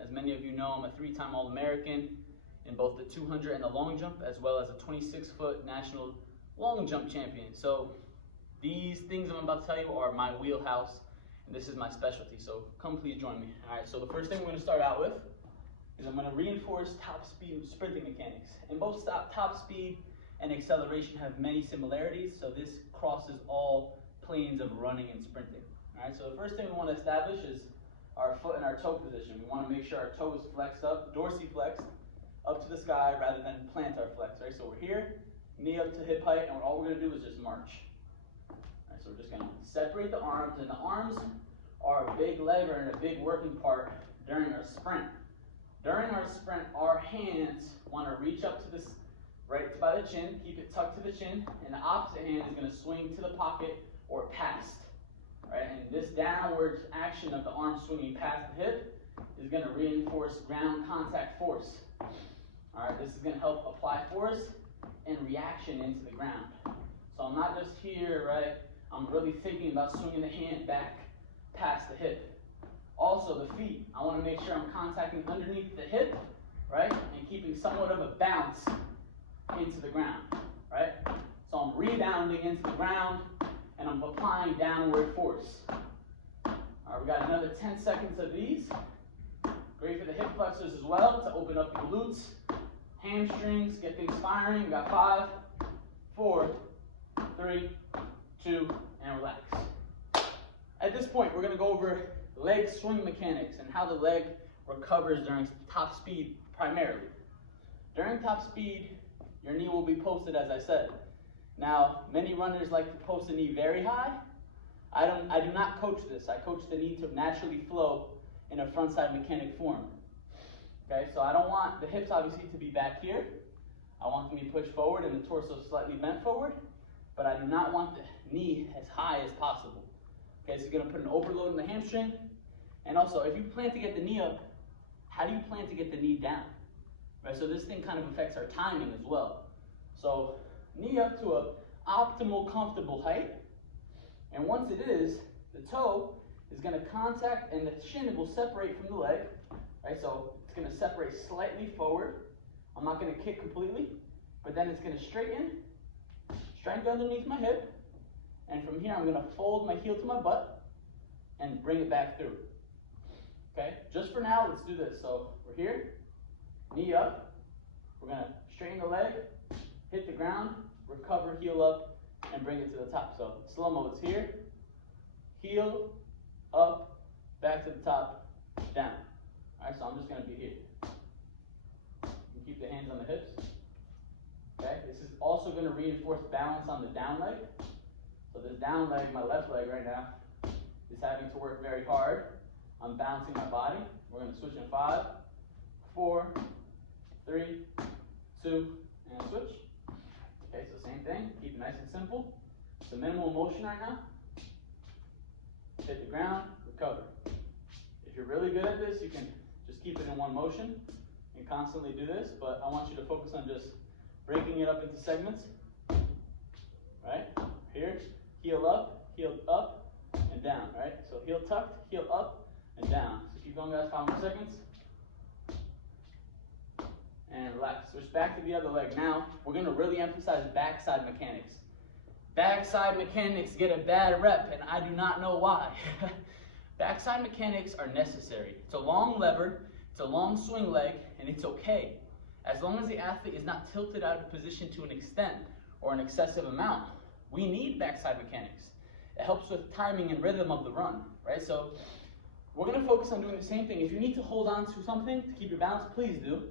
As many of you know, I'm a 3-time All-American in both the 200 and the long jump, as well as a 26-foot national long jump champion. So these things I'm about to tell you are my wheelhouse, and this is my specialty. So come please join me. All right, so the first thing we're going to start out with is I'm going to reinforce top speed sprinting mechanics. And both top speed and acceleration have many similarities, so this crosses all planes of running and sprinting. All right, so the first thing we want to establish is our foot and our toe position. We want to make sure our toe is flexed up, dorsiflexed, up to the sky rather than plantar flex, right? So we're here, knee up to hip height, and all we're going to do is just march. All right, so we're just going to separate the arms, and the arms are a big lever and a big working part during our sprint. During our sprint, our hands want to reach up to this, right by the chin, keep it tucked to the chin, and the opposite hand is going to swing to the pocket or past. Right? And this downward action of the arm swinging past the hip is going to reinforce ground contact force. All right, this is going to help apply force and reaction into the ground. So I'm not just here, right? I'm really thinking about swinging the hand back past the hip. Also, the feet, I want to make sure I'm contacting underneath the hip, right? And keeping somewhat of a bounce into the ground, right? So I'm rebounding into the ground, and I'm applying downward force. All right, we got another 10 seconds of these. Great for the hip flexors as well, to open up your glutes, hamstrings, get things firing. We got 5, 4, 3, 2, and relax. At this point, we're gonna go over leg swing mechanics and how the leg recovers during top speed primarily. During top speed, your knee will be posted, as I said. Now, many runners like to post the knee very high. I do not coach this. I coach the knee to naturally flow in a frontside mechanic form. Okay, so I don't want the hips obviously to be back here. I want them to be pushed forward and the torso slightly bent forward, but I do not want the knee as high as possible. Okay, so you're gonna put an overload in the hamstring. And also, if you plan to get the knee up, how do you plan to get the knee down? Right, so this thing kind of affects our timing as well. So knee up to an optimal, comfortable height. And once it is, the toe is going to contact and the shin will separate from the leg. Right? So it's going to separate slightly forward. I'm not going to kick completely, but then it's going to straighten underneath my hip. And from here, I'm going to fold my heel to my butt and bring it back through. Okay? Just for now, let's do this. So we're here, knee up. We're going to straighten the leg, hit the ground, recover, heel up, and bring it to the top. So slow-mo, it's here, heel, up, back to the top, down. All right, so I'm just going to be here. You keep the hands on the hips. Okay, this is also going to reinforce balance on the down leg. So this down leg, my left leg right now, is having to work very hard. I'm balancing my body. We're going to switch in 5, 4, 3, 2, and switch. Okay, so same thing, keep it nice and simple. It's a minimal motion right now. Hit the ground, recover. If you're really good at this, you can just keep it in one motion and constantly do this, but I want you to focus on just breaking it up into segments. Right? Here, heel up, and down, right? So heel tucked, heel up, and down. So keep going, guys, 5 more seconds. And relax. Switch back to the other leg. Now, we're going to really emphasize backside mechanics. Backside mechanics get a bad rep, and I do not know why. Backside mechanics are necessary. It's a long lever, it's a long swing leg, and it's okay. As long as the athlete is not tilted out of position to an extent or an excessive amount. We need backside mechanics. It helps with timing and rhythm of the run, right? So we're going to focus on doing the same thing. If you need to hold on to something to keep your balance, please do.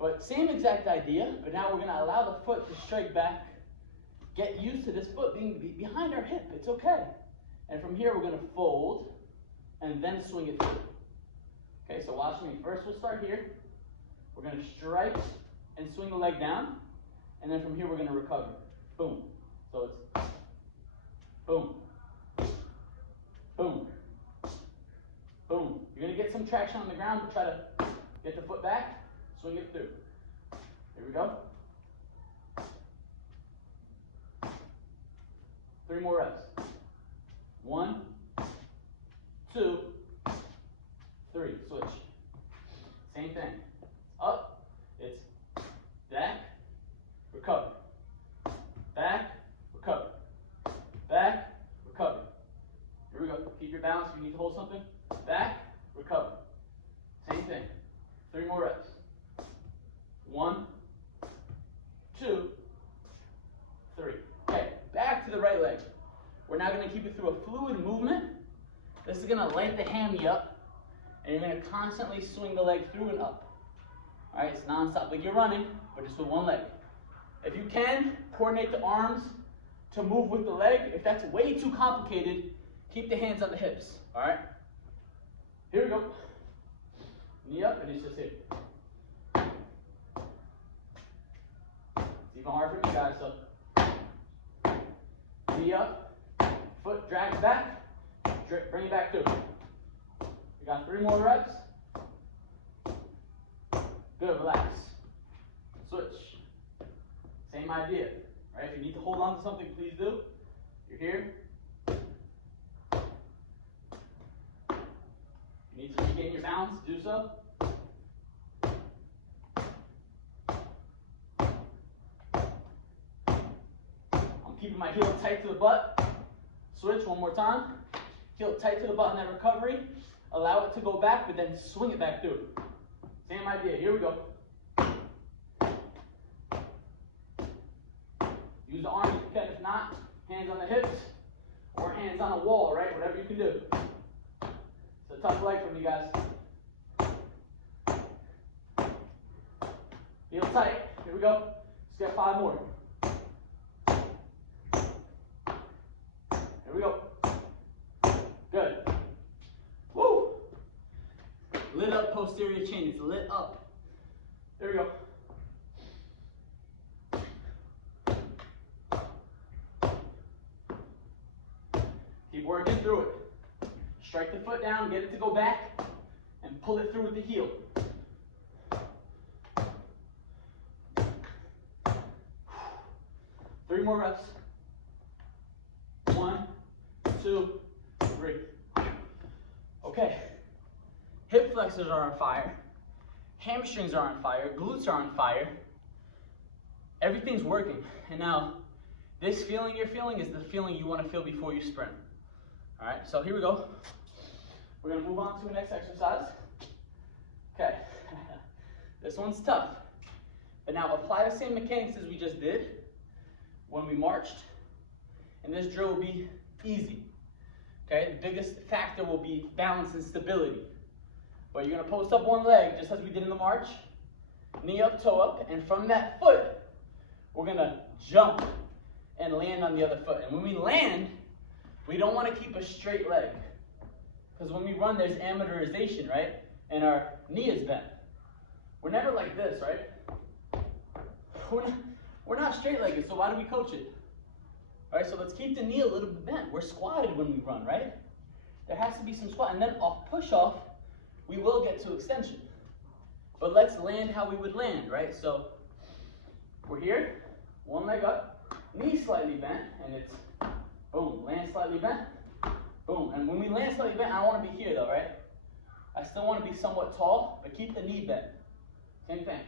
But same exact idea, but now we're going to allow the foot to strike back. Get used to this foot being behind our hip. It's okay. And from here, we're going to fold and then swing it through. Okay, so watch me. First, we'll start here. We're going to strike and swing the leg down. And then from here, we're going to recover. Boom. So it's boom, boom, boom. You're going to get some traction on the ground, but try to get the foot back. Swing it through. Here we go. 3 more reps. 1, 2, 3. Switch. Same thing. 3 more reps. 1, 2, 3. Okay, back to the right leg. We're now going to keep it through a fluid movement. This is going to light the hammy up, and you're going to constantly swing the leg through and up. All right, it's non-stop, like you're running, but just with one leg. If you can, coordinate the arms to move with the leg. If that's way too complicated, keep the hands on the hips. All right, here we go. Knee up, and it's just here. It's even hard for you guys, so knee up, foot drags back, bring it back through. We got 3 more reps. Good, relax. Switch. Same idea, right? If you need to hold on to something, please do. You're here. You need to regain your balance, do so. I'm keeping my heel tight to the butt. Switch one more time. Heel tight to the butt in that recovery. Allow it to go back, but then swing it back through. Same idea. Here we go. Use the arms if you can. If not, hands on the hips or hands on a wall, right? Whatever you can do. It's a tough leg from you guys. Feel tight. Here we go. Let's get 5 more. Here we go. Good. Woo! Lit up posterior chain. It's lit up. There we go. Keep working through it. Strike the foot down, get it to go back, and pull it through with the heel. Three more reps. 1, 2, 3. Okay. Hip flexors are on fire. Hamstrings are on fire. Glutes are on fire. Everything's working. And now, this feeling you're feeling is the feeling you want to feel before you sprint. All right, so here we go. We're going to move on to the next exercise. Okay. This one's tough. But now apply the same mechanics as we just did when we marched. And this drill will be easy. Okay, the biggest factor will be balance and stability. But you're going to post up one leg, just as we did in the march. Knee up, toe up, and from that foot, we're going to jump and land on the other foot. And when we land, we don't want to keep a straight leg. Because when we run, there's amortization, right? And our knee is bent. We're never like this, right? We're not straight-legged, so why do we coach it? All right, so let's keep the knee a little bit bent. We're squatted when we run, right? There has to be some squat. And then off push-off, we will get to extension. But let's land how we would land, right? So we're here, one leg up, knee slightly bent, and it's boom, land slightly bent, boom. And when we land slightly bent, I don't want to be here though, right? I still want to be somewhat tall, but keep the knee bent. Same thing.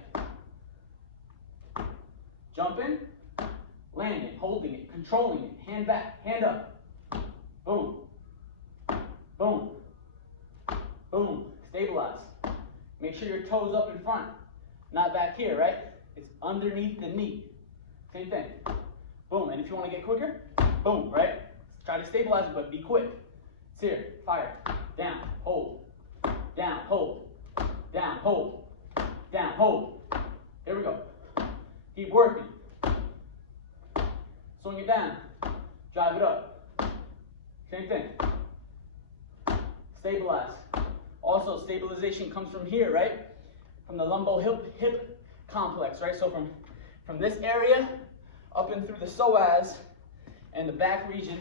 Jumping, landing, holding it, controlling it, hand back, hand up. Boom, boom, boom. Stabilize. Make sure your toes up in front, not back here, right? It's underneath the knee. Same thing. Boom, and if you want to get quicker, boom, right? Try to stabilize it, but be quick. It's here, fire, down, hold, down, hold, down, hold, down, hold. Here we go. Keep working. Swing it down, drive it up. Same thing. Stabilize. Also, stabilization comes from here, right? From the lumbo-hip complex, right? So from this area up and through the psoas and the back region,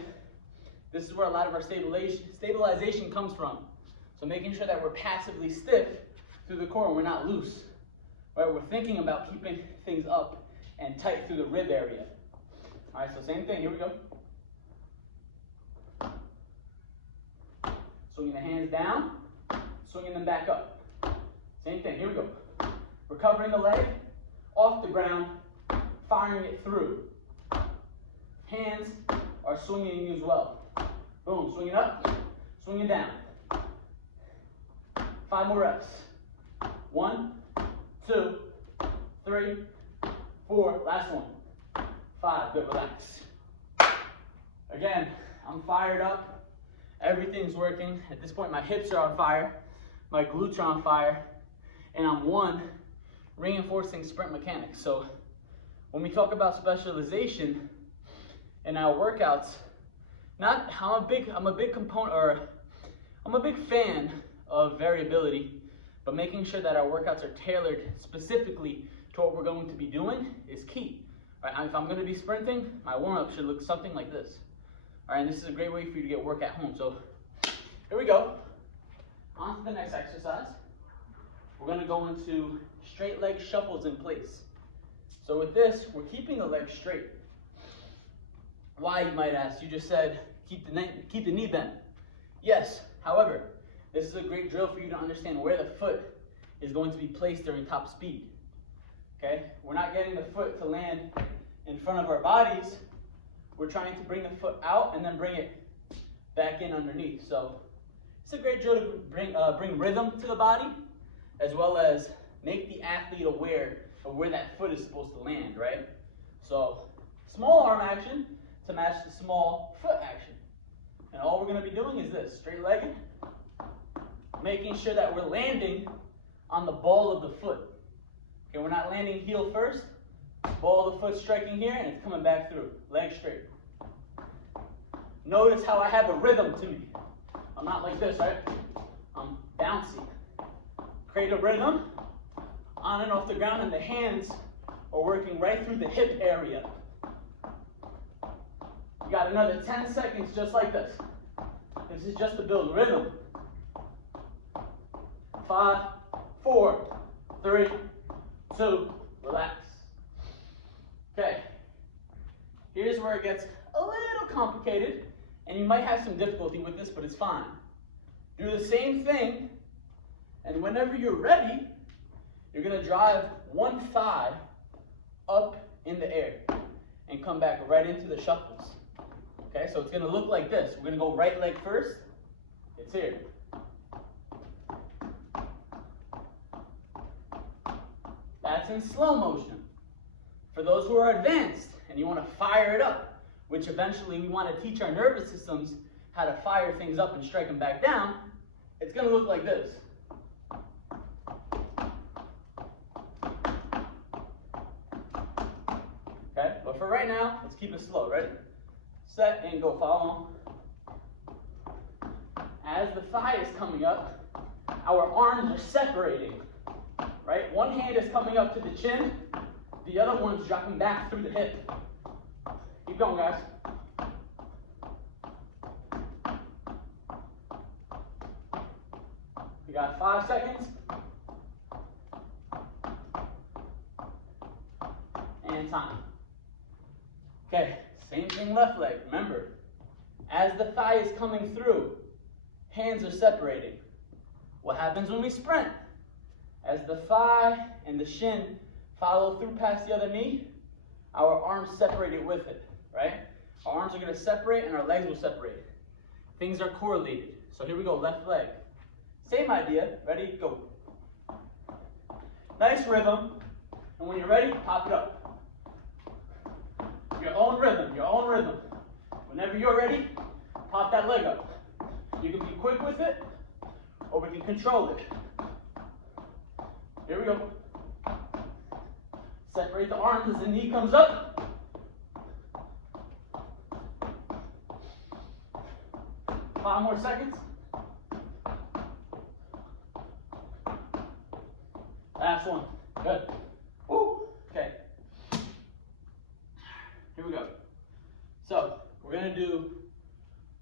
this is where a lot of our stabilization comes from. So making sure that we're passively stiff through the core and we're not loose, right? We're thinking about keeping things up and tight through the rib area. All right, so same thing, here we go. Swinging the hands down, swinging them back up. Same thing, here we go. Recovering the leg off the ground, firing it through. Hands are swinging as well. Boom, swing it up, swing it down. 5 more reps. 1, 2, 3, 4, last one. 5, good, relax. Again, I'm fired up. Everything's working. At this point, my hips are on fire. My glutes are on fire. And I'm reinforcing sprint mechanics. So when we talk about specialization in our workouts, I'm a big fan of variability, but making sure that our workouts are tailored specifically to what we're going to be doing is key. Right? If I'm going to be sprinting, my warm-up should look something like this. All right, and this is a great way for you to get work at home. So here we go. On to the next exercise. We're going to go into straight leg shuffles in place. So with this, we're keeping the leg straight. Why, you might ask? You just said keep the knee bent. Yes, however, this is a great drill for you to understand where the foot is going to be placed during top speed. Okay, we're not getting the foot to land in front of our bodies. We're trying to bring the foot out and then bring it back in underneath. So it's a great drill to bring rhythm to the body, as well as make the athlete aware of where that foot is supposed to land, right? So small arm action to match the small foot action. And all we're going to be doing is this, straight legged, making sure that we're landing on the ball of the foot. Okay, we're not landing heel first, ball of the foot striking here, and it's coming back through, leg straight. Notice how I have a rhythm to me. I'm not like this, right? I'm bouncy. Create a rhythm on and off the ground, and the hands are working right through the hip area. You got another 10 seconds just like this. This is just to build rhythm. 5, 4, 3, 2, relax. Okay, here's where it gets a little complicated, and you might have some difficulty with this, but it's fine. Do the same thing, and whenever you're ready, you're going to drive one thigh up in the air and come back right into the shuffles. Okay, so it's going to look like this. We're going to go right leg first. It's here. That's in slow motion. For those who are advanced and you want to fire it up, which eventually we want to teach our nervous systems how to fire things up and strike them back down, it's going to look like this. Okay, but for right now, let's keep it slow. Ready? Set and go. Follow on. As the thigh is coming up, our arms are separating. Right? One hand is coming up to the chin, the other one's dropping back through the hip. Keep going, guys. We got 5 seconds. And time. Okay, same thing left leg. Remember, as the thigh is coming through, hands are separating. What happens when we sprint? As the thigh and the shin follow through past the other knee, our arms separate it with it, right? Our arms are going to separate and our legs will separate. Things are correlated. So here we go, left leg. Same idea. Ready? Go. Nice rhythm. And when you're ready, pop it up. Your own rhythm, your own rhythm. Whenever you're ready, pop that leg up. You can be quick with it, or we can control it. Here we go. Separate the arms as the knee comes up. Five more seconds. Last one. Good. Woo. Okay. Here we go. So we're going to do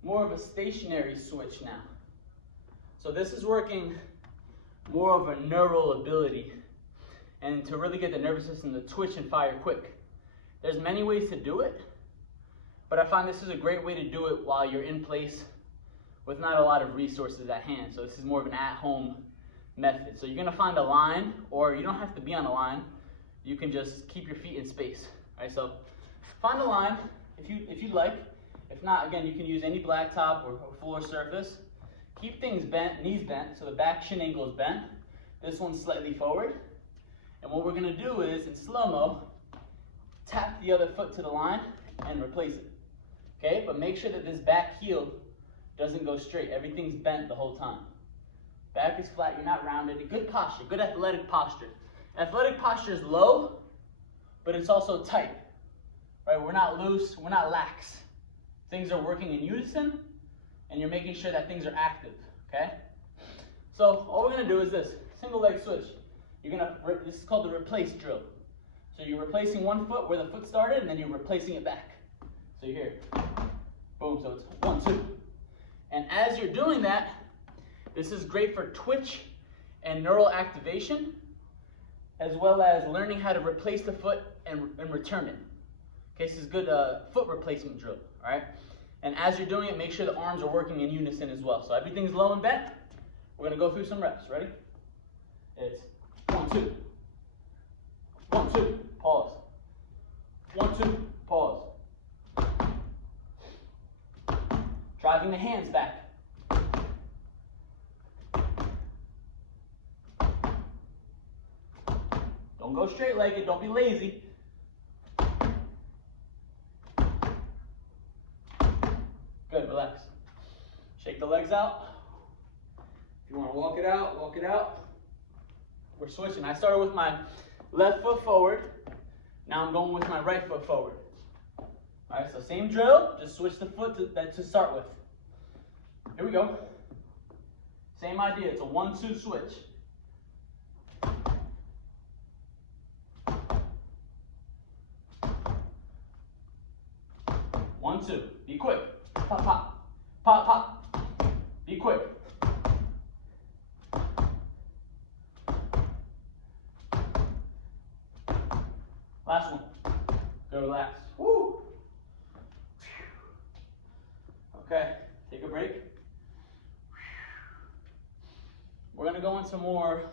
more of a stationary switch now. So this is working more of a neural ability and to really get the nervous system to twitch and fire quick. There's many ways to do it, but I find this is a great way to do it while you're in place with not a lot of resources at hand. So this is more of an at-home method. So you're going to find a line, or you don't have to be on a line. You can just keep your feet in space. All right, so find a line if you'd like. If not, again, you can use any blacktop or floor surface. Keep things bent, knees bent, so the back shin angle is bent. This one's slightly forward. And what we're gonna do is, in slow-mo, tap the other foot to the line and replace it. Okay, but make sure that this back heel doesn't go straight. Everything's bent the whole time. Back is flat, you're not rounded. Good posture, good athletic posture. Athletic posture is low, but it's also tight. Right? We're not loose, we're not lax. Things are working in unison, and you're making sure that things are active. Okay? So all we're gonna do is this, single leg switch. This is called the replace drill. So you're replacing one foot where the foot started, and then you're replacing it back. So you're here, boom, so it's 1, 2. And as you're doing that, this is great for twitch and neural activation, as well as learning how to replace the foot and return it. Okay, this is good foot replacement drill, all right? And as you're doing it, make sure the arms are working in unison as well. So everything's low and bent. We're gonna go through some reps, ready? It's 1, 2. 1, 2, pause. 1, 2, pause. Driving the hands back. Don't go straight-legged, don't be lazy. Good, relax. Shake the legs out. If you want to walk it out, walk it out. We're switching. I started with my left foot forward. Now I'm going with my right foot forward. All right, so same drill, just switch the foot to start with. Here we go. Same idea, it's a 1, 2 switch. One, two. Be quick. Pop, pop. Pop, pop. Be quick. Last one. Go relax. Woo! Okay, take a break. We're going to go into more,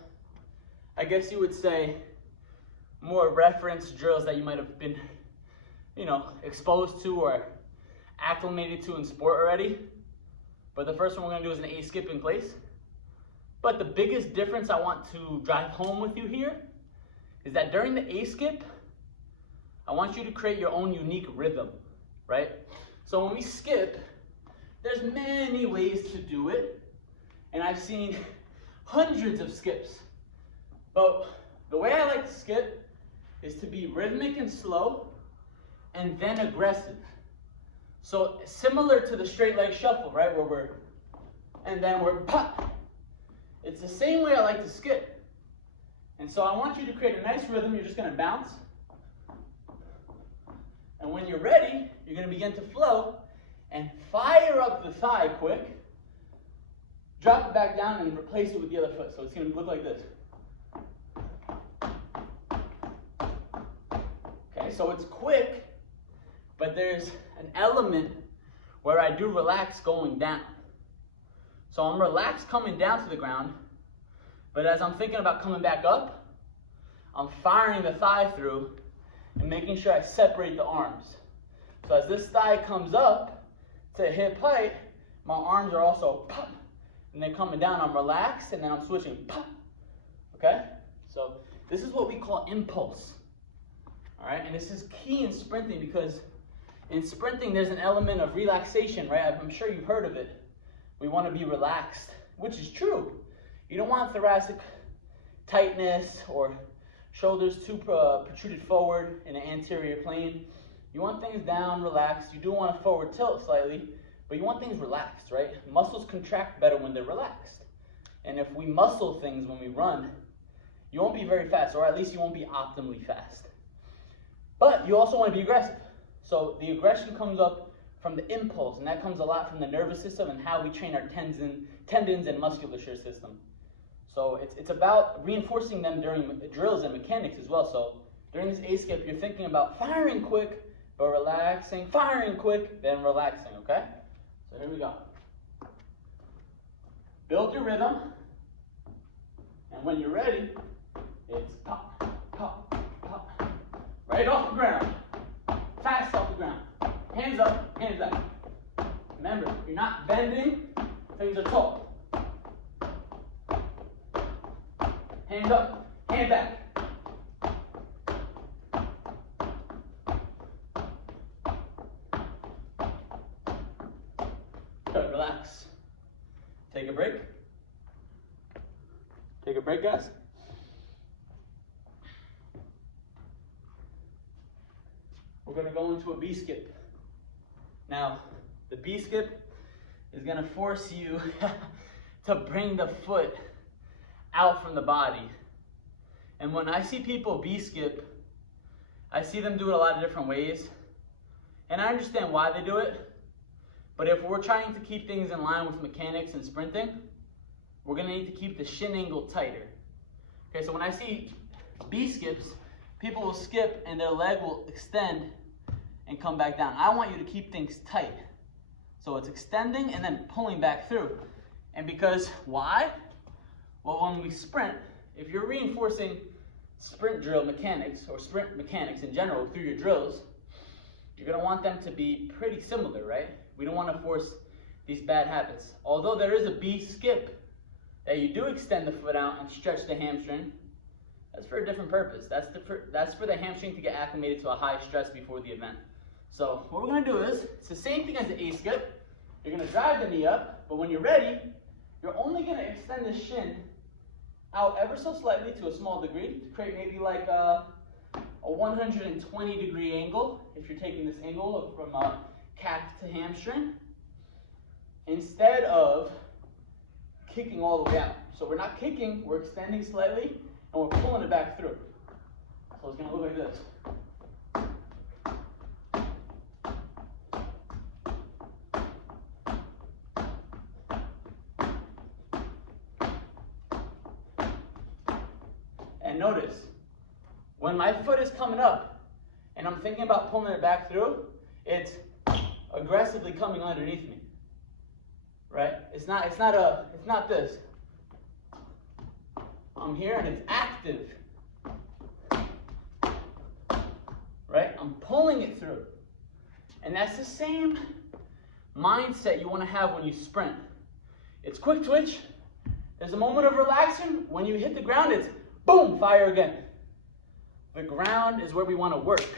I guess you would say, more reference drills that you might have been, exposed to or acclimated to in sport already. But the first one we're going to do is an A skip in place. But the biggest difference I want to drive home with you here is that during the A skip, I want you to create your own unique rhythm, right? So when we skip, there's many ways to do it, and I've seen hundreds of skips. But the way I like to skip is to be rhythmic and slow, and then aggressive. So similar to the straight leg shuffle, right? Where we're pop. It's the same way I like to skip. And so I want you to create a nice rhythm. You're just gonna bounce. And when you're ready, you're gonna begin to flow and fire up the thigh quick. Drop it back down and replace it with the other foot. So it's gonna look like this. Okay, so it's quick, but there's an element where I do relax going down. So I'm relaxed coming down to the ground, but as I'm thinking about coming back up, I'm firing the thigh through and making sure I separate the arms. So as this thigh comes up to hip height, my arms are also pop, and then coming down, I'm relaxed, and then I'm switching pop. Okay? So this is what we call impulse. All right, and this is key in sprinting because in sprinting there's an element of relaxation, right? I'm sure you've heard of it. We want to be relaxed, which is true. You don't want thoracic tightness or shoulders too protruded forward in an anterior plane. You want things down, relaxed. You do want a forward tilt slightly, but you want things relaxed, right? Muscles contract better when they're relaxed. And if we muscle things when we run, you won't be very fast, or at least you won't be optimally fast. But you also want to be aggressive. So the aggression comes up from the impulse, and that comes a lot from the nervous system and how we train our tendons and musculature system. So it's about reinforcing them during drills and mechanics as well. So during this A skip, you're thinking about firing quick, but relaxing, firing quick, then relaxing, okay? So here we go. Build your rhythm, and when you're ready, it's pop, pop, pop. Right off the ground. Fast off the ground. Hands up, hands up. Remember, you're not bending, things are tall. Hand up, hand back. Good, relax. Take a break. Take a break, guys. We're gonna go into a B skip. Now, the B skip is gonna force you to bring the foot out from the body. And when I see people B skip, I see them do it a lot of different ways. And I understand why they do it. But if we're trying to keep things in line with mechanics and sprinting, we're gonna need to keep the shin angle tighter. Okay, so when I see B skips, people will skip and their leg will extend and come back down. I want you to keep things tight. So it's extending and then pulling back through. And because, why? Well, when we sprint, if you're reinforcing sprint drill mechanics or sprint mechanics in general through your drills, you're gonna want them to be pretty similar, right? We don't wanna force these bad habits. Although there is a B skip that you do extend the foot out and stretch the hamstring, that's for a different purpose. That's for the hamstring to get acclimated to a high stress before the event. So what we're gonna do is, it's the same thing as the A skip. You're gonna drive the knee up, but when you're ready, you're only gonna extend the shin out ever so slightly to a small degree to create maybe like a 120-degree angle if you're taking this angle from calf to hamstring, instead of kicking all the way out. So we're not kicking, we're extending slightly and we're pulling it back through. So it's gonna look like this. And notice, when my foot is coming up and I'm thinking about pulling it back through, it's aggressively coming underneath me, right? It's not this. I'm here and it's active, right? I'm pulling it through. And that's the same mindset you want to have when you sprint. It's quick twitch. There's a moment of relaxation. When you hit the ground, it's boom, fire again. The ground is where we want to work.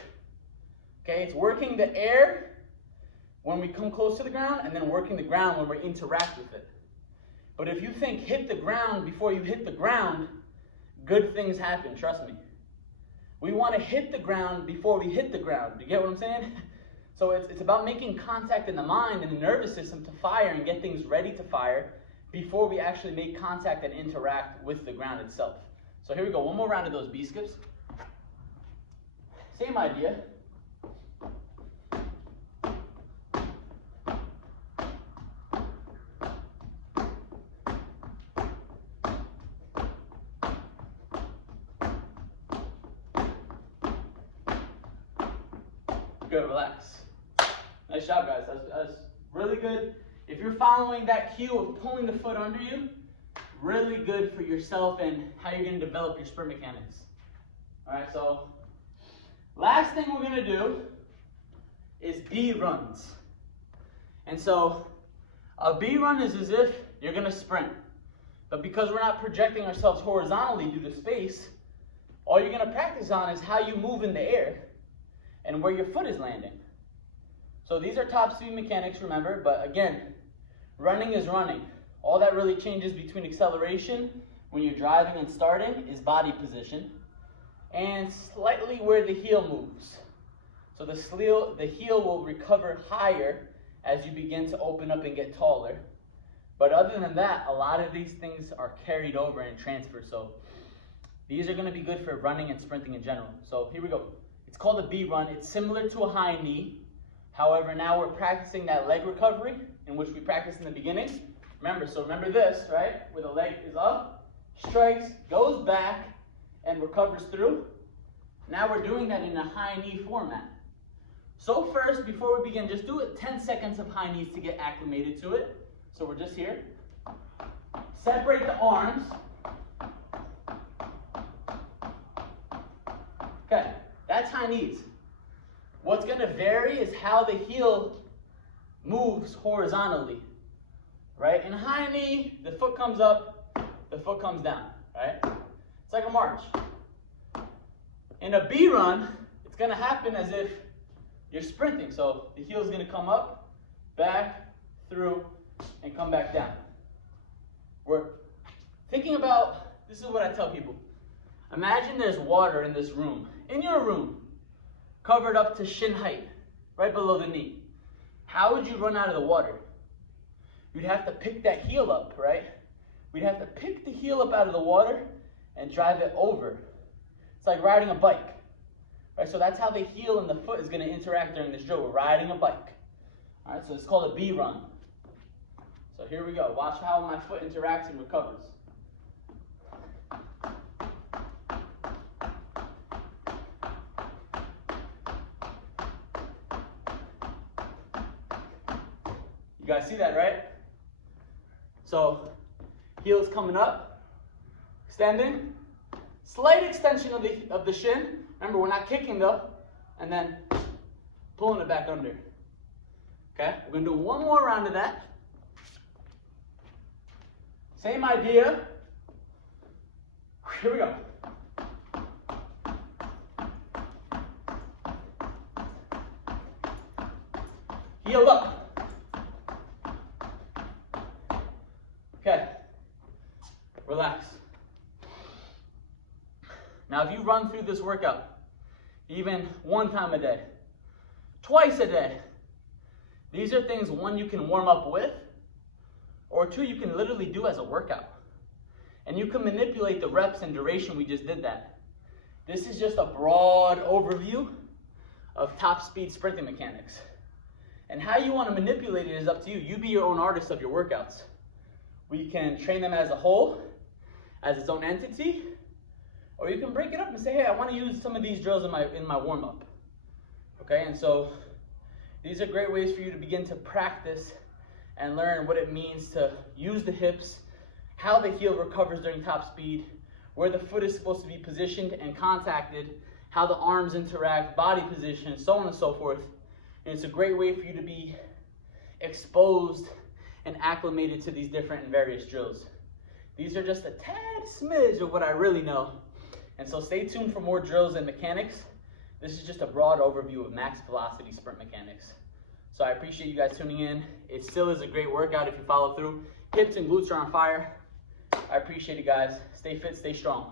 Okay, it's working the air when we come close to the ground and then working the ground when we interact with it. But if you think hit the ground before you hit the ground, good things happen, trust me. We want to hit the ground before we hit the ground. Do you get what I'm saying? So it's about making contact in the mind and the nervous system to fire and get things ready to fire before we actually make contact and interact with the ground itself. So here we go, one more round of those B skips. Same idea. Good, relax. Nice job, guys. That's really good. If you're following that cue of pulling the foot under you, really good for yourself and how you're going to develop your sprint mechanics. All right, so last thing we're going to do is B runs. And so a B run is as if you're going to sprint. But because we're not projecting ourselves horizontally due to space, all you're going to practice on is how you move in the air and where your foot is landing. So these are top speed mechanics, remember, but again, running is running. All that really changes between acceleration when you're driving and starting is body position and slightly where the heel moves. So the heel will recover higher as you begin to open up and get taller. But other than that, a lot of these things are carried over and transferred. So these are going to be good for running and sprinting in general. So here we go. It's called a B run. It's similar to a high knee. However, now we're practicing that leg recovery in which we practiced in the beginning. Remember this, right? Where the leg is up, strikes, goes back, and recovers through. Now we're doing that in a high knee format. So first, before we begin, just do it 10 seconds of high knees to get acclimated to it. So we're just here. Separate the arms. Okay, that's high knees. What's going to vary is how the heel moves horizontally, right? In high knee, the foot comes up, the foot comes down, right? march. In a B run, it's going to happen as if you're sprinting. So the heel is going to come up, back, through, and come back down. We're thinking about, this is what I tell people. Imagine there's water in this room, in your room, covered up to shin height, right below the knee. How would you run out of the water? You'd have to pick that heel up, right? We'd have to pick the heel up out of the water and drive it over. It's like riding a bike, right? So that's how the heel and the foot is going to interact during this drill. We're riding a bike. All right, so it's called a B run. So here we go. Watch how my foot interacts and recovers. You guys see that, right? So heel is coming up, extending, slight extension of the shin. Remember, we're not kicking though, and then pulling it back under. Okay, we're gonna do one more round of that. Same idea. Here we go. Heel up. Okay, relax. Now, if you run through this workout, even one time a day, twice a day, these are things, one, you can warm up with, or two, you can literally do as a workout. And you can manipulate the reps and duration. We just did that. This is just a broad overview of top speed sprinting mechanics. And how you want to manipulate it is up to you. You be your own artist of your workouts. We can train them as a whole, as its own entity, or you can break it up and say, hey, I want to use some of these drills in my warm-up. Okay, and so these are great ways for you to begin to practice and learn what it means to use the hips, how the heel recovers during top speed, where the foot is supposed to be positioned and contacted, how the arms interact, body position, so on and so forth. And it's a great way for you to be exposed and acclimated to these different and various drills. These are just a tad smidge of what I really know. And so stay tuned for more drills and mechanics. This is just a broad overview of max velocity sprint mechanics. So I appreciate you guys tuning in. It still is a great workout if you follow through. Hips and glutes are on fire. I appreciate it, guys. Stay fit, stay strong.